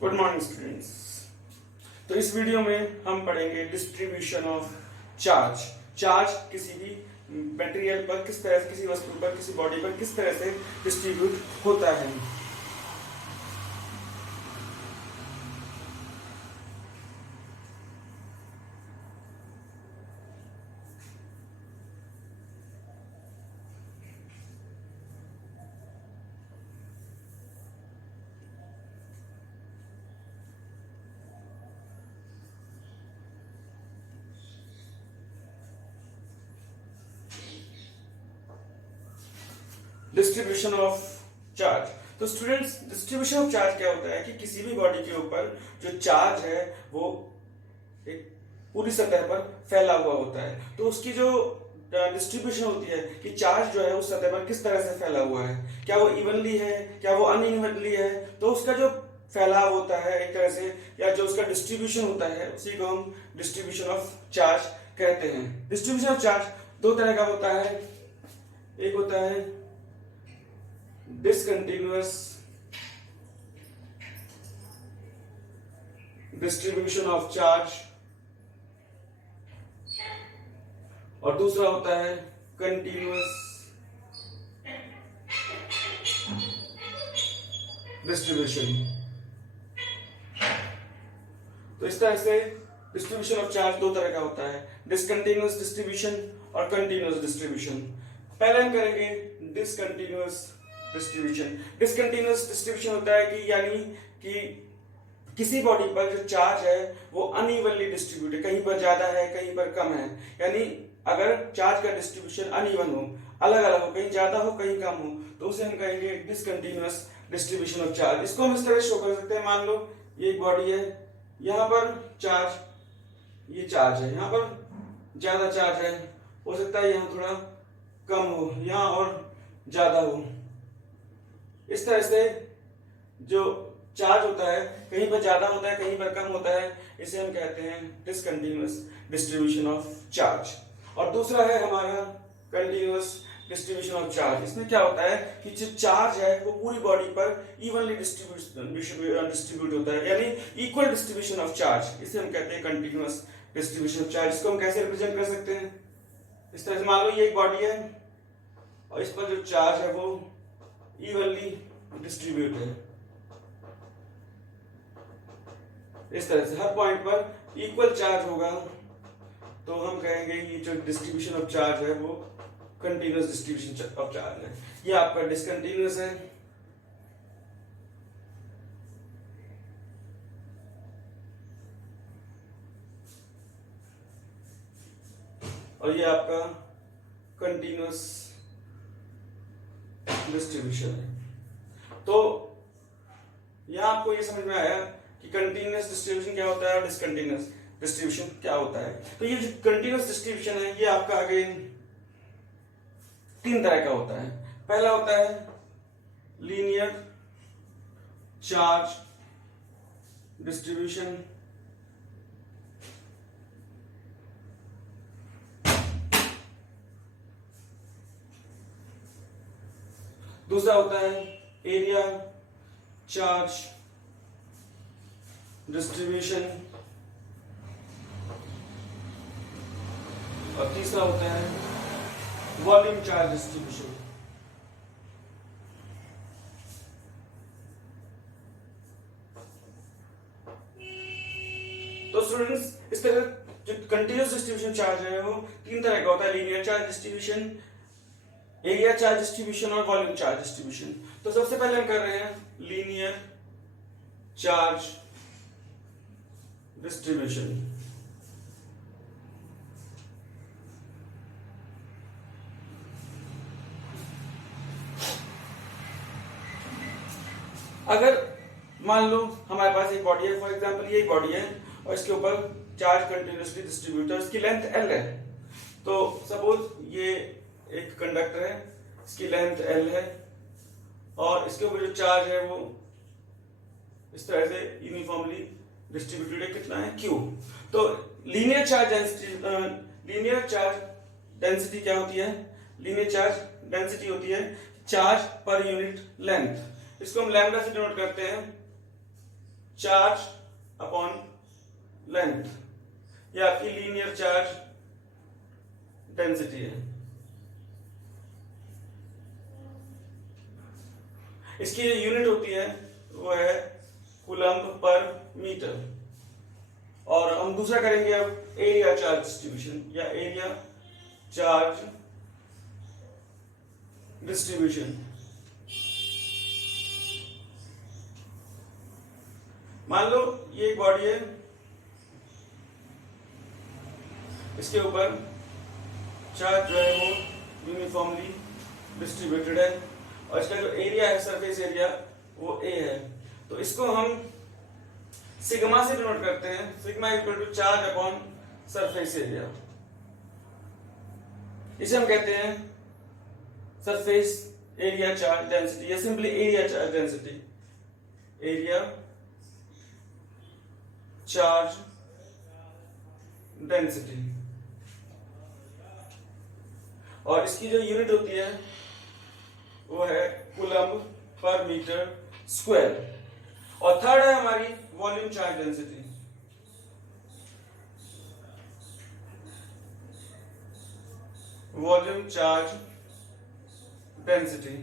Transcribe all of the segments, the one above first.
Good morning students. तो इस video में हम पढ़ेंगे डिस्ट्रीब्यूशन ऑफ चार्ज। चार्ज किसी भी मटेरियल पर किस तरह से, किसी वस्तु पर, किसी बॉडी पर किस तरह से डिस्ट्रीब्यूट होता है। Distribution of charge. तो स्टूडेंट्स, डिस्ट्रीब्यूशन ऑफ चार्ज क्या होता है कि किसी भी बॉडी के ऊपर जो चार्ज है वो एक पूरी सतह पर फैला हुआ होता है। तो उसकी जो डिस्ट्रीब्यूशन होती है कि चार्ज जो है उस सतह पर किस तरह से फैला हुआ है, क्या वो इवनली है, क्या वो अनइवनली है। तो उसका जो फैलाव होता है एक तरह से, या जो उसका डिस्ट्रीब्यूशन होता है, उसी को हम डिस्ट्रीब्यूशन ऑफ चार्ज कहते हैं। डिस्ट्रीब्यूशन ऑफ चार्ज दो तरह का होता है। एक होता है discontinuous distribution of charge और दूसरा होता है continuous distribution। तो इस तरह से डिस्ट्रीब्यूशन ऑफ चार्ज दो तरह का होता है, डिसकंटिन्यूअस डिस्ट्रीब्यूशन और कंटिन्यूअस डिस्ट्रीब्यूशन। पहले हम करेंगे डिसकंटिन्यूअस डिस्ट्रीब्यूशन। डिसकंटिन्यूअस डिस्ट्रीब्यूशन होता है कि यानी कि किसी बॉडी पर जो चार्ज है वो अनइवनली डिस्ट्रीब्यूट है, कहीं पर ज्यादा है, कहीं पर कम है। यानी अगर चार्ज का डिस्ट्रीब्यूशन अनइवन हो, अलग अलग हो, कहीं ज्यादा हो, कहीं कम हो, तो उसे हम कहेंगे डिसकंटिन्यूअस डिस्ट्रीब्यूशन ऑफ चार्ज। इसको हम इस तरह शो कर सकते हैं। मान लो ये एक बॉडी है, यहाँ पर चार्ज, ये चार्ज है, यहाँ पर ज्यादा चार्ज है, हो सकता है यहाँ थोड़ा कम हो, यहाँ और ज्यादा हो। इस तरह से जो चार्ज होता है कहीं पर ज्यादा होता है, कहीं पर कम होता है, इसे हम कहते हैं डिसकंटिन्यूअस डिस्ट्रीब्यूशन ऑफ चार्ज। और दूसरा है हमारा कंटिन्यूअस डिस्ट्रीब्यूशन ऑफ चार्ज। इसमें क्या होता है कि जो चार्ज है वो पूरी बॉडी पर इवनली डिस्ट्रीब्यूट होता है, यानी इक्वल डिस्ट्रीब्यूशन ऑफ चार्ज। इसे हम कहते हैं कंटिन्यूअस डिस्ट्रीब्यूशन ऑफ चार्ज। इसको हम कैसे रिप्रेजेंट कर सकते हैं? इस तरह से मान लो ये एक बॉडी है और इस पर जो चार्ज है वो इवनली डिस्ट्रीब्यूट है। इस तरह से हर पॉइंट पर इक्वल चार्ज होगा, तो हम कहेंगे ये जो डिस्ट्रीब्यूशन ऑफ चार्ज है वो कंटिन्यूअस डिस्ट्रीब्यूशन ऑफ चार्ज है। ये आपका डिसकंटिन्यूअस है, और ये आपका कंटिन्यूअस डिस्ट्रीब्यूशन है। तो यहां आपको ये समझ में आया कि कंटिन्यूअस डिस्ट्रीब्यूशन क्या होता है और डिसकंटिन्यूअस डिस्ट्रीब्यूशन क्या होता है। तो ये जो कंटिन्यूअस डिस्ट्रीब्यूशन है ये आपका अगेन तीन तरह का होता है। पहला होता है लीनियर चार्ज डिस्ट्रीब्यूशन, दूसरा होता है एरिया चार्ज डिस्ट्रीब्यूशन, और तीसरा होता है वॉल्यूम चार्ज डिस्ट्रीब्यूशन। तो स्टूडेंट्स, इस तरह जो कंटिन्यूअस डिस्ट्रीब्यूशन चार्ज है वो तीन तरह का होता है, linear charge distribution, area charge distribution और वॉल्यूम चार्ज डिस्ट्रीब्यूशन। तो सबसे पहले हम कर रहे हैं लीनियर चार्ज डिस्ट्रीब्यूशन। अगर मान लो हमारे पास एक बॉडी है, फॉर एग्जांपल ये एक बॉडी है और इसके ऊपर चार्ज कंटिन्यूअसली डिस्ट्रीब्यूट है, इसकी लेंथ L है। तो सपोज ये एक कंडक्टर है, इसकी लेंथ L है और इसके ऊपर जो चार्ज है वो इस तरह से यूनिफॉर्मली डिस्ट्रीब्यूटेड है, कितना है Q। तो लीनियर चार्ज डेंसिटी क्या होती है? लीनियर चार्ज डेंसिटी होती है चार्ज पर यूनिट लेंथ। इसको हम लैम्डा से डिनोट करते हैं, चार्ज अपॉन लेंथ, ये आपकी लीनियर चार्ज डेंसिटी है। इसकी जो यूनिट होती है वो है कूलम्ब पर मीटर। और हम दूसरा करेंगे अब एरिया चार्ज डिस्ट्रीब्यूशन या एरिया चार्ज डिस्ट्रीब्यूशन। मान लो ये एक बॉडी है, इसके ऊपर चार्ज जो है वो यूनिफॉर्मली डिस्ट्रीब्यूटेड है और इसका जो एरिया है, सरफेस एरिया, वो ए है। तो इसको हम सिग्मा से डिनोट करते हैं। Sigma equal to charge upon surface area. इसे हम कहते हैं सरफेस एरिया चार्ज डेंसिटी या simply area charge density, area charge density. और इसकी जो यूनिट होती है वो है कूलम्ब पर मीटर स्क्वायर। और थर्ड है हमारी volume charge density. Volume charge density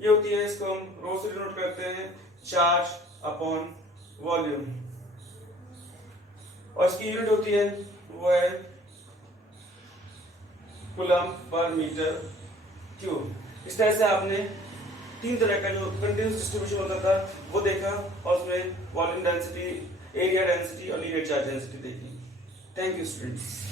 ये होती है, इसको हम रो से डिनोट करते हैं चार्ज अपॉन वॉल्यूम। और इसकी यूनिट होती है वो है कूलम्ब पर मीटर क्यूब। इस तरह से आपने तीन तरह का जो कंटिन्यूअस डिस्ट्रीब्यूशन होता था वो देखा और उसमें वॉल्यूम डेंसिटी, एरिया डेंसिटी और लीनियर चार्ज डेंसिटी देखी। Thank you students.